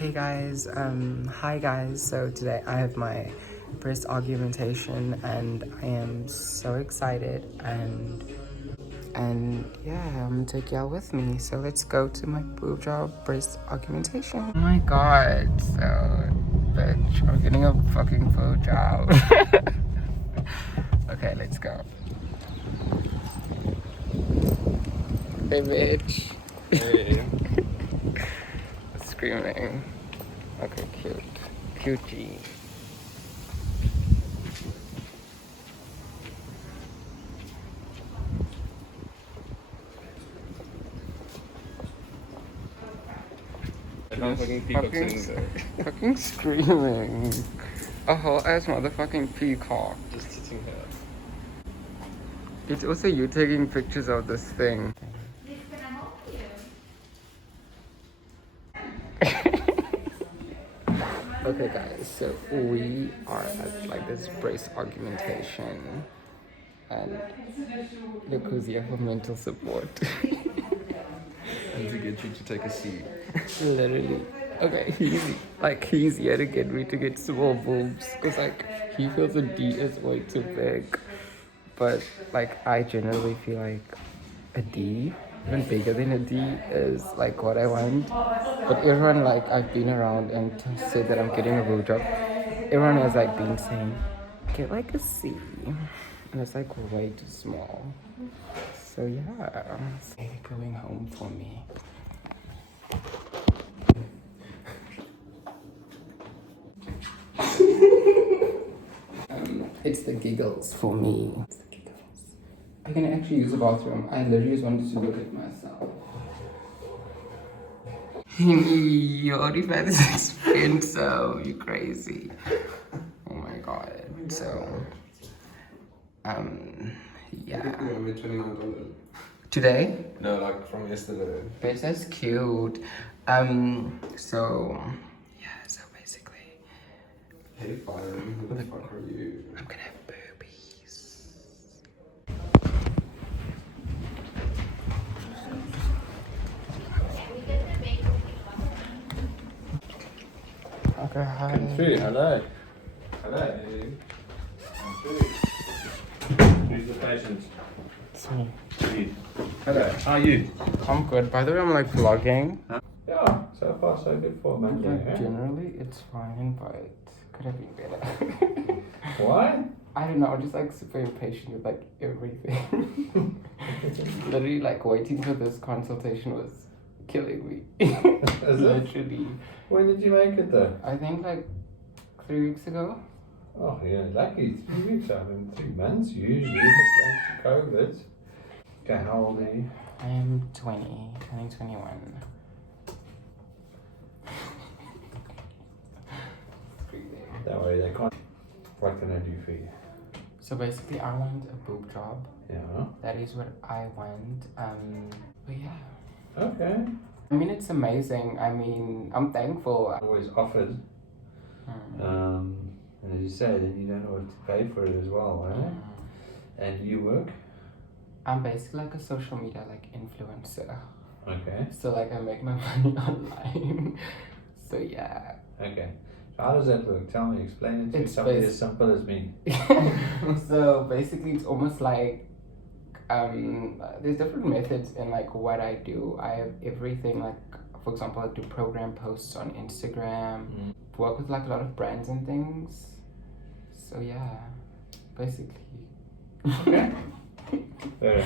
Hi guys. So today I have my breast augmentation, and I am so excited, and yeah, I'm gonna take y'all with me. So let's go to my boob job breast augmentation. Oh my god, so bitch, I'm getting a fucking boob job. Okay, let's go. Hey bitch. Hey. Screaming. Okay, cute. Cutie. Fucking screaming. A whole ass motherfucking peacock. Just sitting here. It's also you taking pictures of this thing. Can I help you? Okay guys, so we are at like this brace augmentation, and look who's here for mental support. And to get you to take a seat. Literally. Okay, he's here to get me to get small boobs, because like he feels a D is way too big, but like I generally feel like a D, even bigger than a D, is like what I want. But everyone like I've been around and said that I'm getting a boob job, everyone has like been saying get like a C, and it's like way too small. So yeah, it's going home for me. It's the giggles for me. It's the giggles. I can actually use the bathroom. I literally just wanted to look at myself. Your OnlyFans is expensive. You crazy. Oh my god. So, yeah. I made $29. Today? No, like from yesterday. Bitch, that's cute. So, yeah, so basically, Hey, Byron, who the fuck are you? I'm gonna have boobies. Okay, hi. Come through, hello. Hello. Come through. Who's the patient? It's me. You. Hello, how are you? I'm good. By the way, I'm like vlogging. Huh? Yeah, so far so good for Monday, Like, eh? generally, it's fine, but could have been better. Why? I don't know. I'm just like super impatient with like everything. Literally, like waiting for this consultation was killing me. Is it? Literally. When did you make it though? I think like 3 weeks ago. Oh, yeah, lucky. 3 weeks out in 3 months usually, but thanks to COVID. Okay, how old are you? I am 20, turning 21. That way they can't. What can I do for you? So basically, I want a boob job. Yeah. That is what I want. But yeah. Okay. I mean, it's amazing. I mean, I'm thankful. Always offered. And as you say, then you don't know what to pay for it as well, right? And you work? I'm basically like a social media like influencer. Okay. So like I make my money online. So yeah. Okay. So how does that work? Tell me, explain it to It's somebody as simple as me. So basically it's almost like there's different methods in like what I do. I have everything like, for example, I do program posts on Instagram, work with like a lot of brands and things. So yeah, basically. Okay. Fair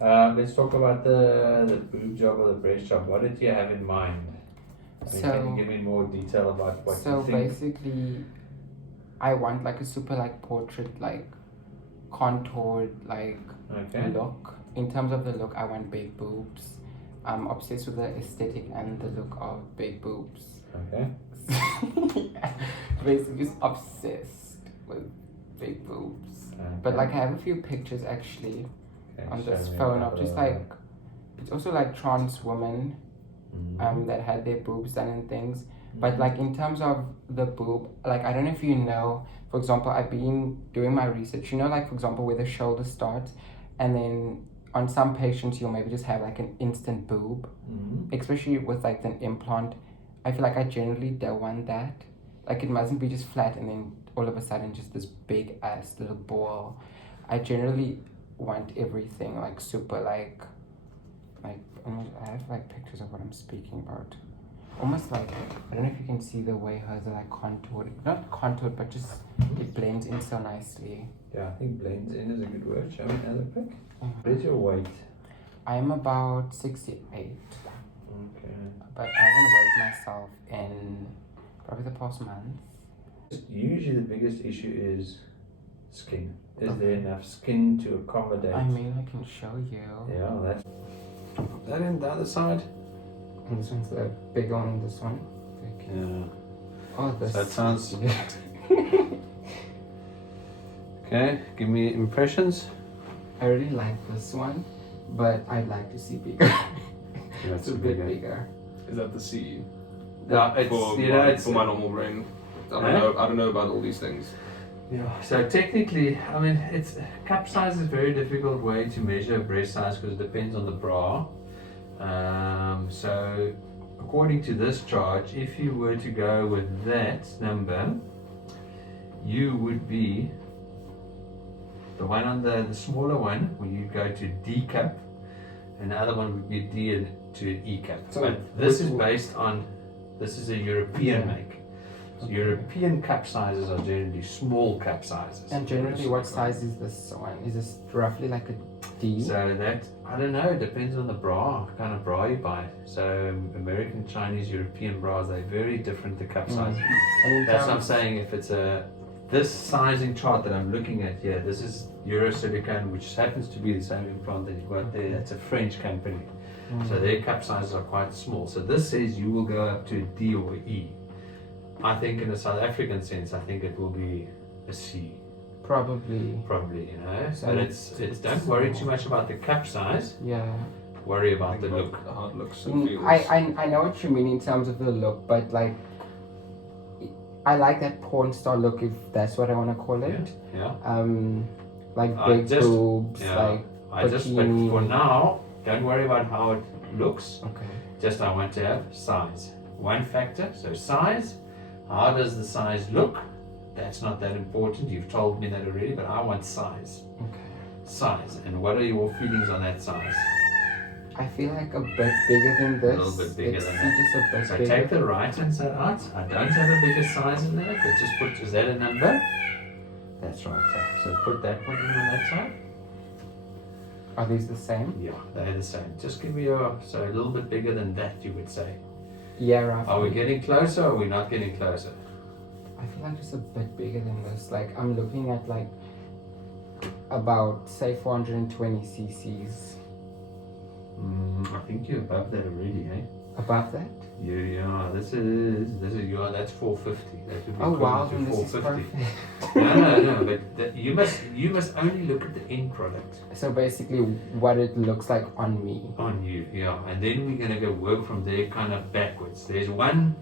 enough. Let's talk about the boob job or the breast job. What did you have in mind? I mean, can you give me more detail about what you think? So basically, I want like a super like portrait, like contoured like look. In terms of the look, I want big boobs. I'm obsessed with the aesthetic and the look of big boobs. Okay. Yeah, basically just obsessed with big boobs. Okay. But like I have a few pictures actually on this phone of just like, it's also like trans women that had their boobs done and things. But like in terms of the boob, like I don't know if you know, for example, I've been doing my research, you know, like for example where the shoulder starts, and then on some patients you'll maybe just have like an instant boob, especially with like an implant. I feel like I generally don't want that. Like it mustn't be just flat and then all of a sudden just this big ass little ball. I generally want everything like super like almost, I have like pictures of what I'm speaking about. Almost like I don't know if you can see the way hers are like contoured. Not contoured but just it blends in so nicely. Yeah, I think blends in is a good word. Show me another pic. What is your weight? I'm about 68. Okay. But I haven't weighed myself in probably the past month. Usually the biggest issue is skin. Is there enough skin to accommodate? I mean, I can show you. Yeah, that's that in the other side. And this one's the big one, this one. Yeah. Oh, this. So it sounds. Okay, give me impressions. I really like this one, but I'd like to see bigger. That's It's a bit bigger. Is that the C? Yeah, it's For, you know my, it's for my normal brain. I Huh? don't know about all these things. yeah. So technically, I mean, it's cup size is a very difficult way to measure breast size because it depends on the bra. So according to this chart, if you were to go with that number, you would be the one on the smaller one where you go to D cup, and the other one would be D to an E cup. So but this is which- based on, this is a European Yeah. make. So Okay. European cup sizes are generally small cup sizes. And generally, what size is this one? Is this roughly like a D? So that, I don't know, it depends on the bra, kind of bra you buy. So American, Chinese, European bras, they're very different, the cup sizes. And in That's what I'm terms- saying. If it's this sizing chart that I'm looking at here, this is Eurosilicone, which happens to be the same implant that you've got there. It's a French company. So their cup sizes are quite small. So this says you will go up to a D or E. I think in a South African sense, I think it will be a C, Probably. probably, you know. So But it's don't worry too much about the cup size. Yeah. Worry about the Think look. about how it looks and feels. I know what you mean in terms of the look, but like I like that porn star look, if that's what I want to call it. Yeah. Like I big just- boobs, Yeah. like I just, but bikini. for now, don't worry about how it looks. okay. Just I want to have size. One factor, so size. How does the size look? That's not that important. You've told me that already, but I want size. Okay. Size. And what are your feelings on that size? I feel like a bit bigger than this. little bit bigger it's than that. just a bit So bigger. take the right hand side out. I don't have a bigger size in there, but just put, is that a number? That's right. So put that one in on that side. Are these the same? Yeah, they're the same. Just give me your, so a little bit bigger than that, you would say. Yeah, roughly. Are we getting closer or are we not getting closer? I feel like just a bit bigger than this. Like I'm looking at like about say 420 cc's. I think you're above that already, eh? Above that? Yeah, this is that's 450. That would be Oh wow, equivalent then to this is 450. perfect. No, but you must only look at the end product So basically, what it looks like on me. on you, yeah, and then we're gonna go work from there, kind of backwards. There's one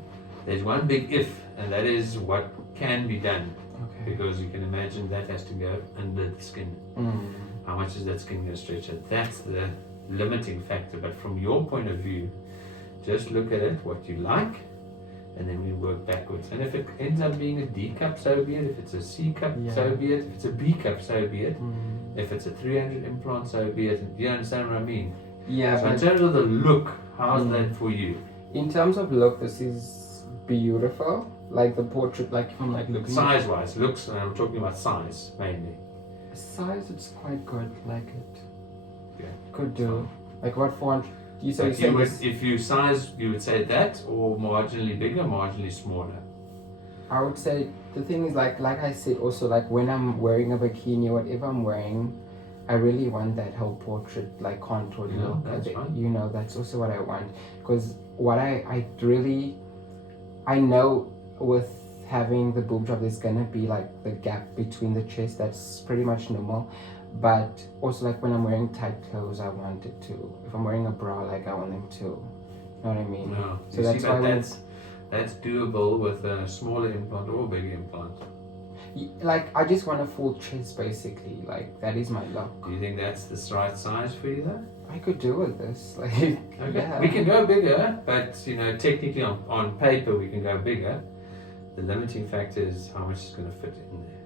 big if, and that is what can be done, Okay. because you can imagine that has to go under the skin. Mm. How much is that skin going to stretch it? That's the limiting factor. But from your point of view, just look at it, what you like, and then we work backwards. And if it ends up being a D cup, so be it. If it's a C cup, Yeah. so be it. If it's a B cup, so be it. Mm. If it's a 300 implant, so be it. You understand what I mean? Yeah, So in but terms of the look, how's Mm. that for you? in terms of look, this is beautiful. Like the portrait, like if I'm like looking Size-wise, looks, and I'm talking about size mainly. at size, it's quite good. Like it Yeah. could do. Like what 400? You say But you would, this- if you size, you would say that, or marginally bigger, marginally smaller. I would say the thing is like I said also, like when I'm wearing a bikini or whatever I'm wearing, I really want that whole portrait like contour Yeah, look. that's fine. You know, that's also what I want, because what I really I know with having the boob job there's gonna be like the gap between the chest, that's pretty much normal, but also like when I'm wearing tight clothes I want it to, if I'm wearing a bra, like I want them to, you know what I mean? No. So You that's see, why but when- that's doable with a smaller implant or a bigger implant. Like I just want a full chest basically, like that is my look. Do you think that's the right size for you though? I could do with this. Like, Okay. yeah. We can go bigger, but technically on paper we can go bigger. The limiting factor is how much is going to fit in there.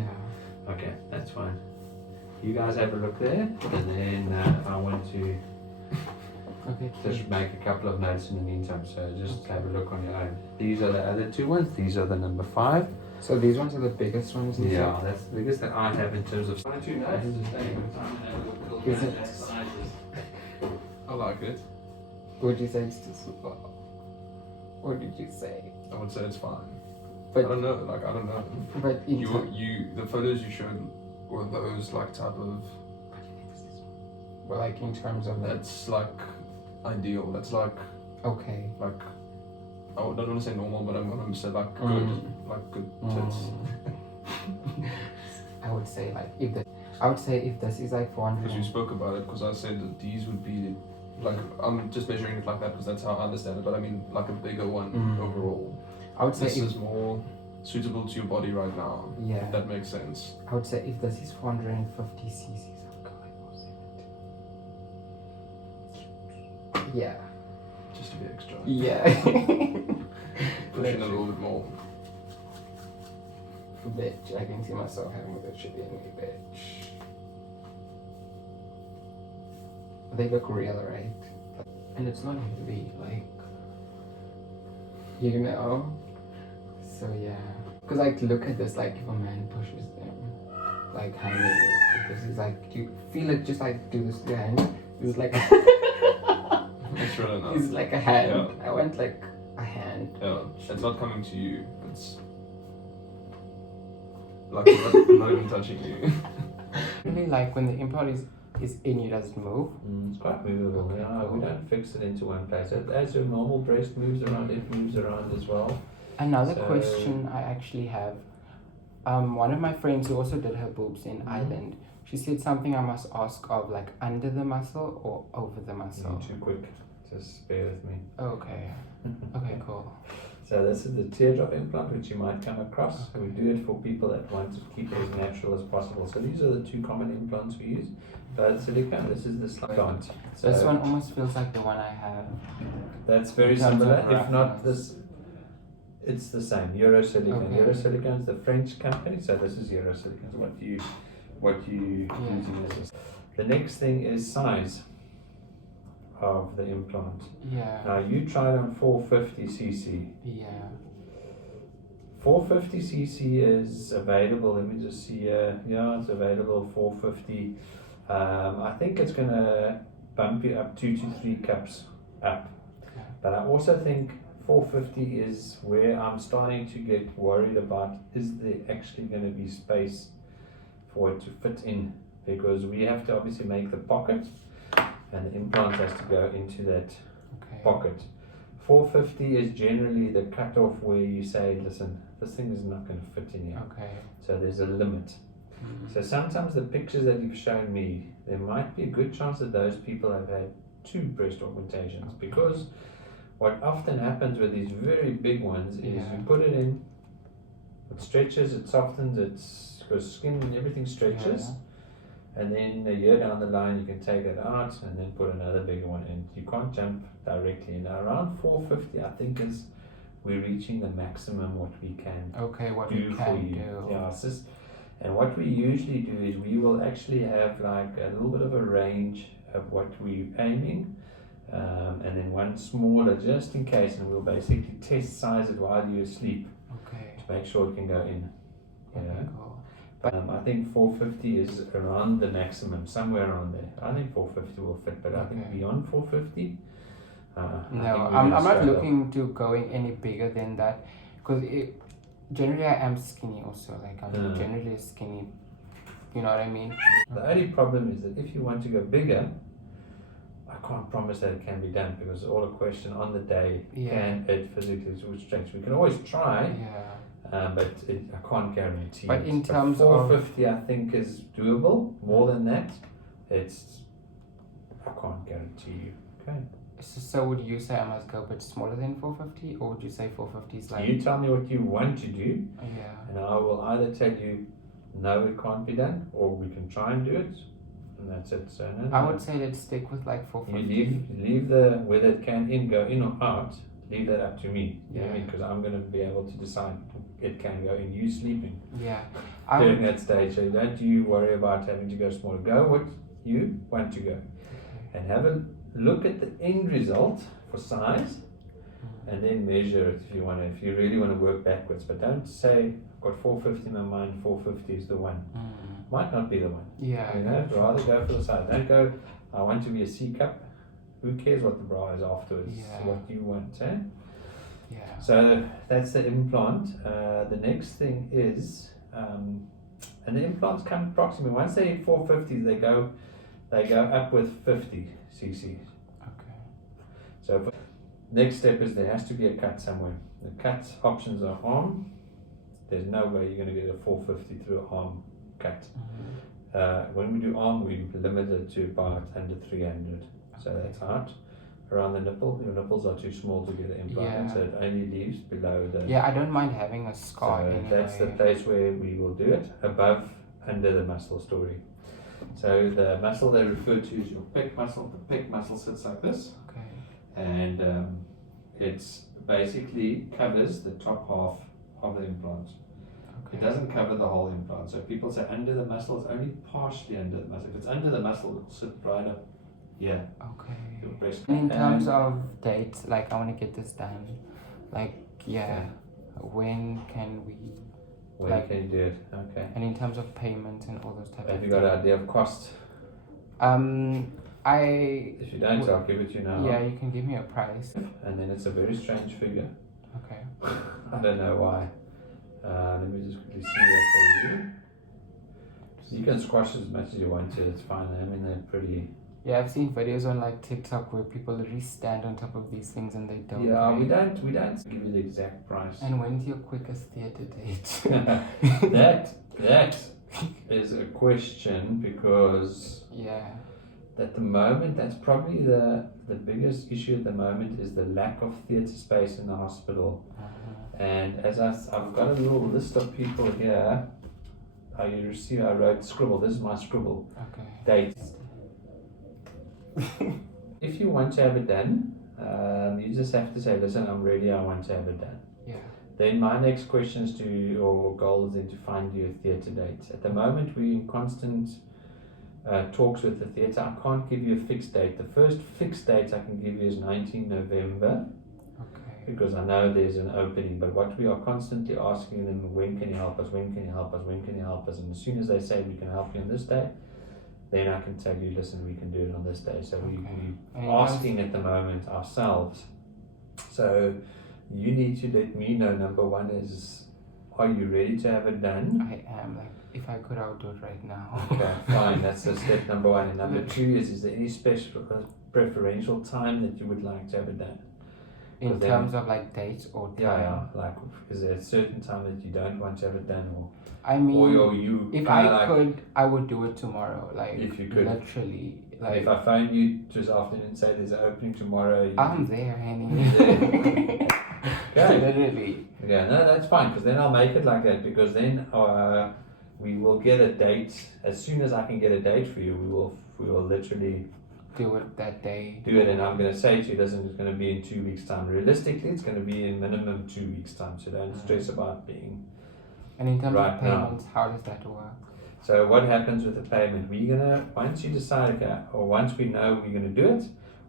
Yeah. Okay, that's fine. You guys have a look there, and then I want to just make a couple of notes in the meantime. So just have a look on your own. These are the other two ones. These are the number 5. So these ones are the biggest ones. Yeah, that's the biggest that I have in terms of. One or two notes. Is it? I like it. Would you say it's too small? What did you say? I would say it's fine. But I don't know. Like I don't know. But in The photos you showed were those like type of. well, like in terms of That's like ideal. That's like okay. like. I don't want to say normal, but I'm gonna say like good, like good tits. I would say like if this is like 400. Because you spoke about it, because I said that these would be like, I'm just measuring it like that because that's how I understand it, but I mean like a bigger one overall. I would say this is more suitable to your body right now. Yeah. If that makes sense. I would say if this is 450 cc's, I'll go like 470. Yeah. Just to be extra. Yeah. Pushing a little bit more. Bitch, I can see myself having a bitch in me, bitch. They look real, right? And it's not heavy, like, you know? So yeah. Cause like, look at this, like if a man pushes them, like how many, because he's like, you feel it just like do this with your hand. It's like, It's really not. it's like a hand. Yeah. I went like a hand. Yeah, it's not coming to you. It's like not even touching you. Really like when the implant is in you, does it move? It's quite movable. Okay, Yeah, cool. we don't fix it into one place. As your normal breast moves around, it moves around as well. Another So- question I actually have. One of my friends who also did her boobs in Ireland, she said something I must ask of like under the muscle or over the muscle. You're too quick. Just bear with me. Okay. Okay, cool. So this is the teardrop implant, which you might come across. We do it for people that want to keep it as natural as possible. So these are the two common implants we use. But silicone, this is the implant. So This one almost feels like the one I have. that's very in terms similar. of If not roughness. this, it's the same. Eurosilicone. Okay. Eurosilicone is the French company. So this is Eurosilicone. What you Yeah. using this. The next thing is size of the implant. Yeah. Now you tried on 450 cc. Yeah. 450 cc is available. Let me just see here. Yeah, it's available 450. I think it's gonna bump you up 2 to 3 cups up. Okay. But I also think 450 is where I'm starting to get worried about, is there actually going to be space for it to fit in? Because we have to obviously make the pocket and the implant has to go into that Okay. pocket. 450 is generally the cutoff where you say, listen, this thing is not going to fit in here. Okay. So there's a limit. So sometimes the pictures that you've shown me, there might be a good chance that those people have had 2 breast augmentations, because what often happens with these very big ones is Yeah. you put it in, it stretches, it softens, it's because skin and everything stretches, and then a year down the line you can take it out and then put another bigger one in. You can't jump directly in. Around 450 I think is we're reaching the maximum what we can Okay, what do we for can you. do. Yeah, it's just, and what we usually do is we will actually have like a little bit of a range of what we're aiming, and then one smaller just in case, and we'll basically test size it while you're asleep Okay. to make sure it can go in. Okay, Yeah. cool. I think 450 is around the maximum, somewhere around there. I think 450 will fit, but I think Okay. beyond 450, I No, think we're I'm gonna not struggle. looking to going any bigger than that, because generally I am skinny also, like I'm Mm. generally skinny, you know what I mean? The only problem is that if you want to go bigger, I can't promise that it can be done, because it's all a question on the day. Yeah. Can it physically stretch? We can always try, Yeah. but I can't guarantee. But it. in terms of- 450, I think is doable. More than that, I can't guarantee you. Okay. So would you say I must go a bit smaller than 450, or would you say 450 is like? You tell me what you want to do, Yeah. and I will either tell you no, it can't be done, or we can try and do it. and that's it. So no, I would say let's stick with like you 450. leave the whether it can go in or out. Leave that up to me. You know what I Yeah. mean? Because I'm going to be able to decide it can go in. You sleeping Yeah. during that stage, so don't you worry about having to go smaller. Go what you want to go, and have a look at the end result for size, and then measure it if you want to. If you really want to work backwards, but don't say I've got 450 in my mind. 450 is the one. Might not be the one. Yeah. You know, rather go for the size. Don't go. I want to be a C cup. Who cares what the bra is afterwards? Yeah. It's what you want, eh? Yeah. So that's the implant. The next thing is, and the implants come approximately once they hit 450, they go up with 50 cc. Okay. So next step is there has to be a cut somewhere. The cut options are arm. There's no way you're going to get a 450 through an arm cut. When we do arm, we limit it to about under 300. So that's out. Around the nipple, your nipples are too small to get an implant, Yeah. so it only leaves below the. Yeah, I don't mind having a scar So anyway. that's the place where we will do it, above, under the muscle story. So the muscle they refer to is your pec muscle. The pec muscle sits like this, Okay. and it's basically covers the top half of the implant. Okay. It doesn't cover the whole implant. So people say under the muscle, it's only partially under the muscle. If it's under the muscle, it will sit right up here. Okay. Your breast. In terms of dates, like I want to get this done. Like, yeah, when can we? When like- can you do it? Okay. And in terms of payment and all those type of Have you things. got an idea of cost? I. If you don't, I'll give it to you now. Yeah, you can give me a price. And then it's a very strange figure. Okay. I don't know why. Let me just quickly see that for you. You can squash as much as you want to. It's fine. I mean, they're pretty. Yeah, I've seen videos on like TikTok where people literally stand on top of these things and they don't. Yeah, pay. we don't give you the exact price. And when's your quickest theatre date? that is a question because Yeah. at the moment, that's probably the biggest issue at the moment is the lack of theatre space in the hospital. And as I've got a little list of people here. I wrote scribble. This is my scribble. Okay. Dates. If you want to have it done, you just have to say, listen, I'm ready, I want to have it done. Yeah. Then my next question is or goal is then to find you a theatre date. At the moment, we're in constant talks with the theatre. I can't give you a fixed date. The first fixed date I can give you is 19 November. Okay. Because I know there's an opening, but what we are constantly asking them, when can you help us, when can you help us, when can you help us, and as soon as they say we can help you on this day, then I can tell you, listen, we can do it on this day. So we're asking at the moment ourselves. So you need to let me know, number one is, are you ready to have it done? I am. Like, if I could, I would do it right now. Okay, fine, that's the step number one. And number two is there any special preferential time that you would like to have it done? In terms of like dates or time? Yeah, like, is there a certain time that you don't want to have it done, or I mean, or you if kinda I like, could, I would do it tomorrow. Like, if you could. literally, like, if I phone you this afternoon and say there's an opening tomorrow, you I'm there, honey. Okay. Literally. Yeah, no, that's fine, because then I'll make it like that, because then we will get a date. As soon as I can get a date for you, we will literally Do it that day. do it, and I'm going to say to you, listen, it's going to be in 2 weeks' time. Realistically, it's going to be in minimum 2 weeks' time, so don't stress about being. And in terms Right of payments, how does that work? So what happens with the payment? We're gonna, once you decide, okay, or once we know we're gonna do it,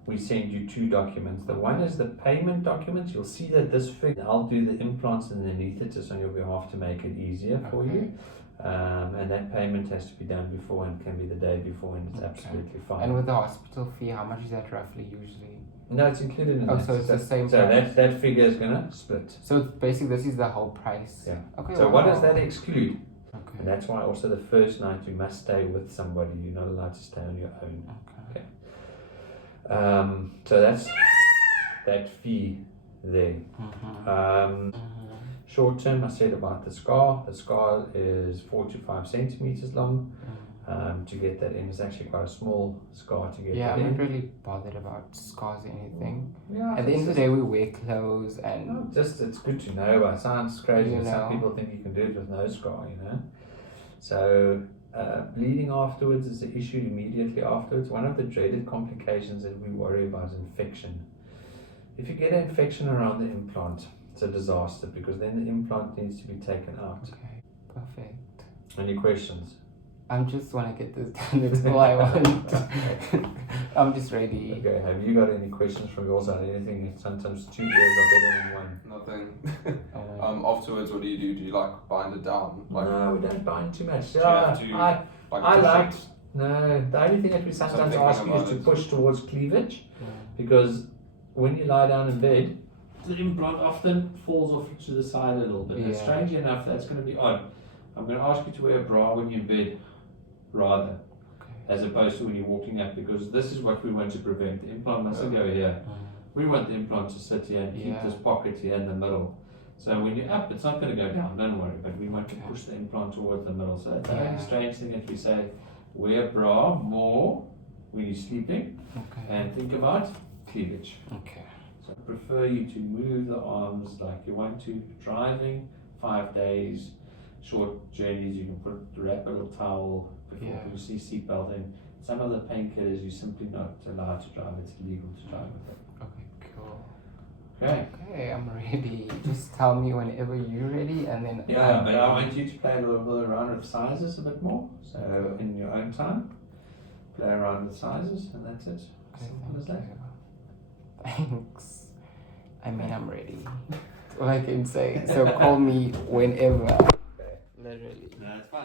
we send you 2 documents. The one is the payment documents. You'll see that this figure, I'll do the implants underneath it just on your behalf to make it easier for you. And that payment has to be done before and can be the day before, and it's absolutely fine. And with the hospital fee, how much is that roughly usually? No, it's included in that. So it's the same So price. that figure is gonna split. So basically, this is the whole price. Yeah. Okay. So what wow. does that exclude? Okay. And that's why also the first night you must stay with somebody. You're not allowed to stay on your own. Okay. So that's that fee there. Short term, I said about the scar. The scar is 4 to 5 centimeters long. To get that in, it's actually quite a small scar to get Yeah, that I'm in. not really bothered about scars or anything. Yeah, At the end of the it's day, we wear clothes and no, just it's good to know. But it sounds crazy. You But some know. people think you can do it with no scar, you know. So Bleeding afterwards is an issue immediately afterwards. One of the dreaded complications that we worry about is infection. If you get an infection around the implant, it's a disaster because then the implant needs to be taken out. Okay, perfect. Any questions? I just want to get this done. That's all I want. I'm just ready. Okay, have you got any questions from your side? Anything? Sometimes 2 ears are better than one. Nothing. Afterwards, what do you do? Do you like bind it down? Like, No, we don't bind too much. do you have to I push like. it? No, the only thing that we sometimes Something ask you is about to it. push towards cleavage Yeah. because when you lie down in bed, the implant often falls off to the side a little bit. And Yeah. strangely enough, that's going to be odd. I'm going to ask you to wear a bra when you're in bed, rather, Okay. as opposed to when you're walking up, because this is what we want to prevent. The implant mustn't go here. We want the implant to sit here and keep Yeah. this pocket here in the middle. So when you're up, it's not going to go down, don't worry, but we want to Okay. push the implant towards the middle. So it's the Yeah. only strange thing that we say, wear a bra more when you're sleeping Okay. and think about cleavage. Okay. So I prefer you to move the arms like you want to. Driving, 5 days, short journeys, you can wrap a little towel before Yeah. you see seatbelt in. Some of the painkillers you're simply not allowed to drive, it's illegal to drive with them. Okay, cool. Okay. Okay, I'm ready. Just tell me whenever you're ready and then Yeah, I'm but I ready. want you to play a little bit around with sizes a bit more. So in your own time, play around with sizes, and that's it. Okay, Simple as thank that. you. Thanks. I mean, I'm ready. That's all I can say. So call me whenever. Okay. Literally. No, it's fine.